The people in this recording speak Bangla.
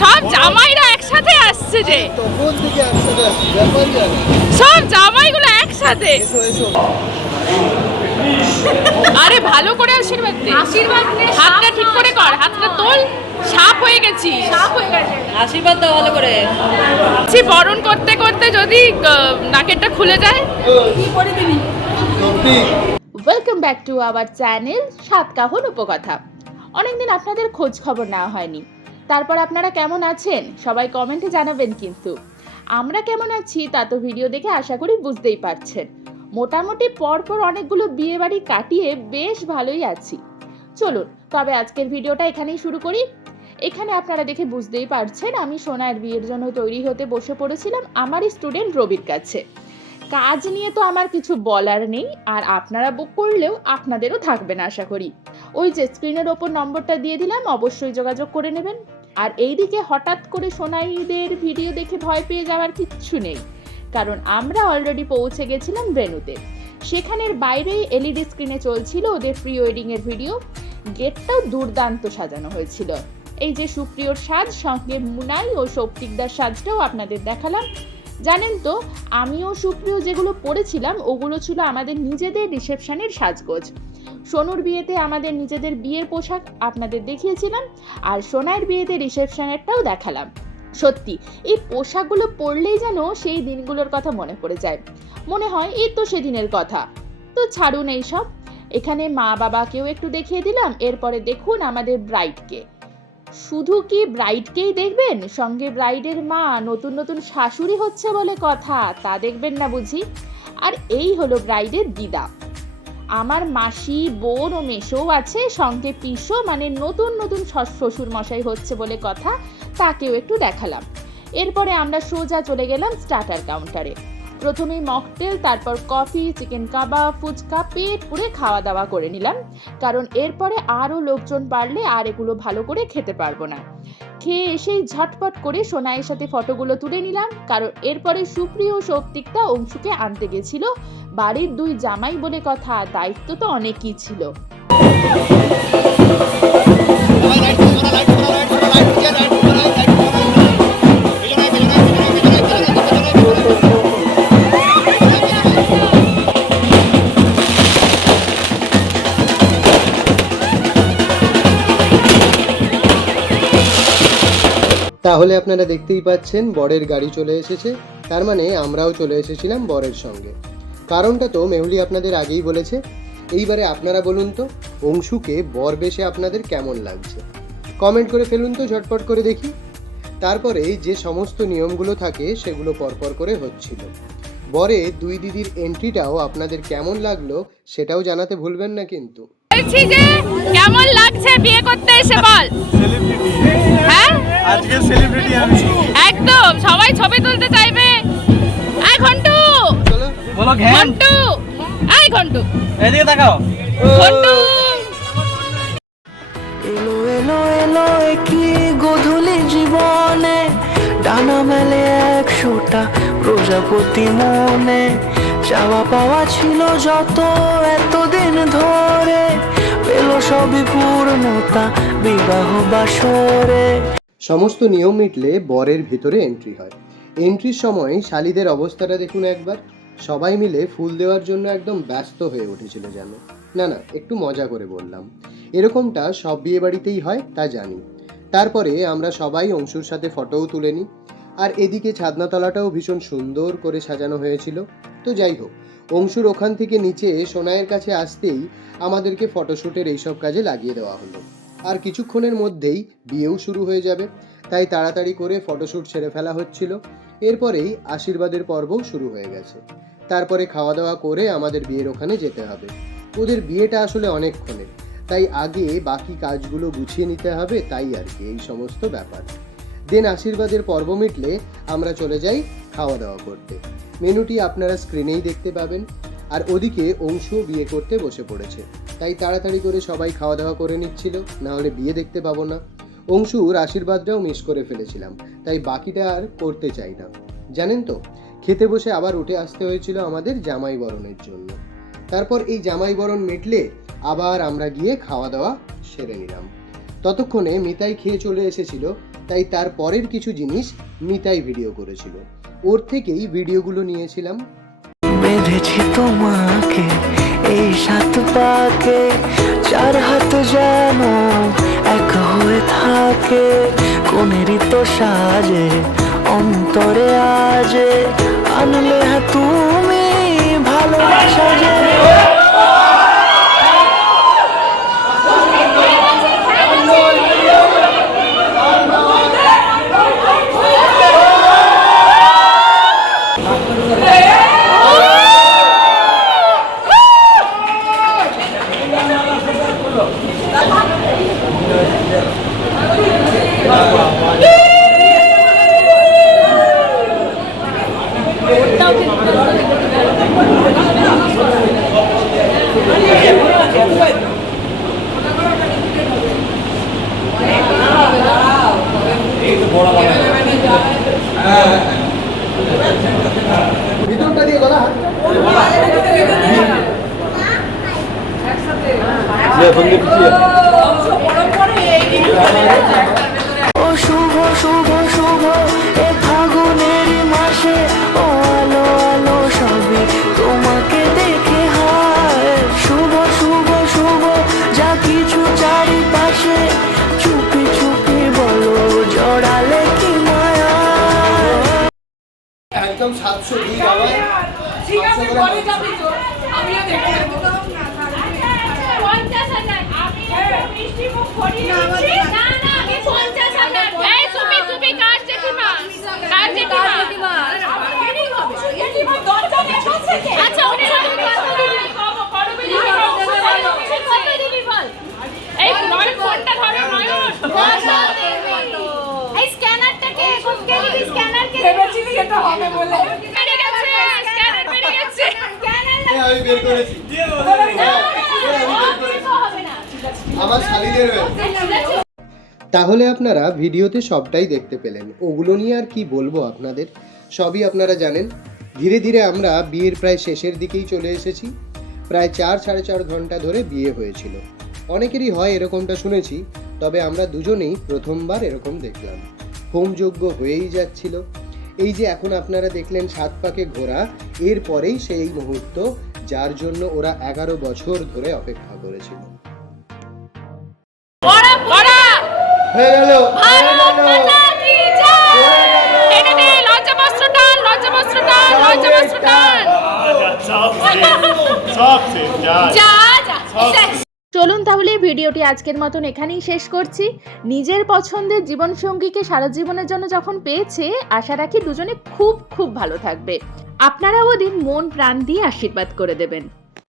সব জামাইরা একসাথে আসছে যে, সব জামাইগুলো একসাথে। আরে ভালো করে আশীর্বাদ দে, আশীর্বাদ দে, হাতটা ঠিক করে কর, হাতটা তোল, সাপ হয়ে গেছি, সাপ হয়ে গেছে। আশীর্বাদ দাও ভালো করে। বরণ করতে করতে যদি নাকেরটা খুলে যায় কি করে দিবি। Welcome back to our channel Satkahon Upakatha. অনেকদিন আপনাদের খোঁজ খবর নেওয়া হয়নি, তারপর আপনারা কেমন আছেন সবাই কমেন্টে জানাবেন। কিন্তু আমরা কেমন আছি তা তো ভিডিও দেখে আশা করি বুঝতেই পারছেন। মোটামুটি পরপর অনেকগুলো বিয়ে বাড়ি কাটিয়ে বেশ ভালোই আছি। চলুন তবে আজকের ভিডিওটা এখানেই শুরু করি। এখানে আপনারা দেখে বুঝতেই পারছেন আমি সোনার বিয়ের জন্য তৈরি হতে বসে পড়েছিলাম আমার স্টুডেন্ট রবির কাছে। কাজ নিয়ে তো আমার কিছু বলার নেই, আর আপনারা বুক করলেও আপনাদেরও থাকবে না আশা করি। ওই যে স্ক্রিনের ওপর নম্বরটা দিয়ে দিলাম, অবশ্যই যোগাযোগ করে নেবেন। আর এইদিকে হঠাৎ করে সোনাইদের ভিডিও দেখে ভয় পেয়ে যাওয়ার কিচ্ছু নেই, কারণ আমরা অলরেডি পৌঁছে গেছিলাম ভেন্যুতে। সেখানের বাইরেই এলইডি স্ক্রিনে চলছিল ওদের প্রি ওয়েডিং এর ভিডিও। গেটটাও দুর্দান্ত সাজানো হয়েছিল। এই যে সুপ্রিয়র সাজ, সঙ্গে মুনাই ও সৌপ্তিকদার সাজটাও আপনাদের দেখালাম। জানেন তো আমিও সুপ্রিয় যেগুলো পরেছিলাম ওগুলো ছিল আমাদের নিজেদের রিসেপশনের সাজগোজ। সোনুর বিয়েতে আমাদের নিজেদের বিয়ের পোশাক আপনাদের দেখিয়েছিলাম, আর সোনার বিয়েতে রিসেপশনেরটাও দেখালাম। সত্যি এই পোশাকগুলো পরলেই যেন সেই দিনগুলোর কথা মনে পড়ে যায়, মনে হয় এই তো সেদিনের কথা। তো ছাড়ুন এইসব, এখানে মা বাবাকেও একটু দেখিয়ে দিলাম। এরপরে দেখুন আমাদের ব্রাইডকে। শুধু কি ব্রাইডকেই দেখবেন, সঙ্গে ব্রাইডের মা নতুন নতুন শাশুড়ি হচ্ছে বলে কথা, তা দেখবেন না বুঝি? আর এই হলো ব্রাইডের দিদা। আমার মাসি, বোন ও মেশোও আছে, সঙ্গে পিসো মানে নতুন নতুন শ্বশুর মশাই হচ্ছে বলে কথা, তাকেও একটু দেখালাম। এরপরে আমরা সোজা চলে গেলাম স্টার্টার কাউন্টারে। প্রথমেই মকটেল, তারপর কফি, চিকেন কাবাব, ফুচকা, পেট পুরে খাওয়া দাওয়া করে নিলাম, কারণ এরপরে আরও লোকজন বাড়লে আর এগুলো ভালো করে খেতে পারবো না। খেয়ে এসেই ঝটপট করে সোনাইয়ের সাথে ফটোগুলো তুলে নিলাম, কারণ এরপরে সুপ্রিয় ও সৌপ্তিকটা অংশুকে আনতে গেছিল। বাড়ির দুই জামাই বলে কথা, দায়িত্ব তো অনেকই ছিল। তাহলে আপনারা দেখতেই পাচ্ছেন বরের গাড়ি চলে এসেছে, তার মানে আমরাও চলে এসেছিলাম বরের সঙ্গে। কারণটা তো মেহুলি আপনাদের আগেই বলেছে। এইবারে আপনারা বলুন তো অংশুকে বর বেশে আপনাদের কেমন লাগছে, কমেন্ট করে ফেলুন তো ঝটপট করে দেখি। তারপরে যে সমস্ত নিয়মগুলো থাকে সেগুলো পরপর করে হচ্ছিল। বরে দুই দিদির এন্ট্রিটাও আপনাদের কেমন লাগলো সেটাও জানাতে ভুলবেন না কিন্তু। বলছি যে কেমন লাগছে বিয়ে করতে এসে বল। হ্যাঁ আজকে সেলিব্রিটি আমি একদম, সবাই ছবি তুলতে চাইবে। আই ঘন্টু, চলো বলো ঘ্যান ঘন্টু, আই ঘন্টু, এদিকে তাকাও। ঘন্টু। এলো এলো এলো কি গোধূলি জীবনে, ডানা মেলে 100টা প্রজাপতি মনে, চাওয়া পাওয়া ছিল যত এতদিন ধরে, পেল সবই পূর্ণতা বিবাহ বাসরে। সমস্ত নিয়ম মিটলে বরের ভিতরে এন্ট্রি হয়। এন্ট্রির সময় শালিদের অবস্থাটা দেখুন একবার। সবাই মিলে ফুল দেওয়ার জন্য একদম ব্যস্ত হয়ে উঠেছিল যেন। না না, একটু মজা করে বললাম। এরকমটা সব বিয়ে বাড়িতেই হয় তা জানি। তারপরে আমরা সবাই অংশুর সাথে ফটোও তুলে নিই। আর এদিকে ছাদনাতলাটাও ভীষণ সুন্দর করে সাজানো হয়েছিল। তো যাই হোক, অংশুর ওখান থেকে নিচে সোনাইয়ের কাছে আসতেই আমাদেরকে ফটোশ্যুটের এইসব কাজে লাগিয়ে দেওয়া হলো। আর কিছুক্ষণের মধ্যেই বিয়েও শুরু হয়ে যাবে, তাই তাড়াতাড়ি করে ফটোশ্যুট সেরে ফেলা হচ্ছিল। এরপরেই আশীর্বাদের পর্বও শুরু হয়ে গেছে। তারপরে খাওয়া দাওয়া করে আমাদের বিয়ের ওখানে যেতে হবে। ওদের বিয়েটা আসলে অনেকক্ষণের, তাই আগে বাকি কাজগুলো গুছিয়ে নিতে হবে, তাই আর কি এই সমস্ত ব্যাপার। দেন আশীর্বাদের পর্ব মিটলে আমরা চলে যাই খাওয়া দাওয়া করতে। মেনুটি আপনারা স্ক্রিনেই দেখতে পাবেন। আর ওদিকে অংশুও বিয়ে করতে বসে পড়েছে, তাই তাড়াতাড়ি করে সবাই খাওয়া দাওয়া করে নিচ্ছিল, না হলে বিয়ে দেখতে পাবো না। অংশুর আশীর্বাদটাও মিস করে ফেলেছিলাম, তাই বাকিটা আর করতে চাই না। জানেন তো খেতে বসে আবার উঠে আসতে হয়েছিল আমাদের জামাই বরণের জন্য। তারপর এই জামাই বরণ মিটলে আবার আমরা গিয়ে খাওয়া দাওয়া সেরে নিলাম। ততক্ষণে মিতাই খেয়ে চলে এসেছিল, তাই তার পরের কিছু জিনিস মিতাই ভিডিও করেছিল, ওর থেকেই ভিডিওগুলো নিয়েছিলাম। বেঁধেছি তোমাকে এই 7 পাকে, 4 হাত যেন এক হয়ে থাকে, কোনেরই তো সাজে অন্তরে আজে আনলে তুমি ভালোবাসা যে। ভিতরটা দিয়ে গলা ও শুভ শুভ শুভ এ ফাগুনের মাসে, ও আলো আলো সবই তোমাকে দেখে হয়। শুভ শুভ শুভ যা কিছু চারিপাশে, চুপি চুপি বলো জড়ালে কি মায়া। একদম 702 গাওয়ায় ঠিক আছে, পরে যাবি তো আমিও দেখে নেব। 50,000 আমি মিষ্টি মুখ করিয়ে দিচ্ছি। না না আমি 50,000। এই তুমি কাজ জেঠিমা, কাজ জেঠিমা আমার দেরি হবে। জেঠিমা দরজা নেই থেকে। আচ্ছা উনি তুমি কথা দিবি, করবে দিবি, কত দিবি বল। এই নয় ফোনটা ধরো নয়ন। এই স্ক্যানারটাকে কোনকে দিবি, স্ক্যানারকে ভেবেছিলি এটা হবে বলে। বেরিয়ে গেছে স্ক্যানার, বেরিয়ে গেছে স্ক্যানার। আমি বের করেছি, আমার শালিদের হয়ে। তাহলে আপনারা ভিডিওতে সবটাই দেখতে পেলেন, ওগুলো নিয়ে আর কি বলবো আপনাদের, সবই আপনারা জানেন। ধীরে ধীরে আমরা বিয়ের প্রায় শেষের দিকেই চলে এসেছি। প্রায় 4-4.5 ঘন্টা ধরে বিয়ে হয়েছিল। অনেকেরই হয় এরকমটা শুনেছি, তবে আমরা দুজনেই প্রথমবার এরকম দেখলাম। হোমযজ্ঞ হয়েই যাচ্ছিল। এই যে এখন আপনারা দেখলেন 7 পাকে ঘোরা, এরপরেই সেই মুহূর্ত যার জন্য ওরা 11 বছর ধরে অপেক্ষা করেছিল। হয়ে গেল, চলুন তাহলে ভিডিওটি আজকের মতন এখানেই শেষ করছি। নিজের পছন্দের জীবনসঙ্গীকে সারা জীবনের জন্য যখন পেয়েছে, আশা রাখি দুজনে খুব খুব ভালো থাকবে। আপনারাও ওদিন মন প্রাণ দিয়ে আশীর্বাদ করে দেবেন।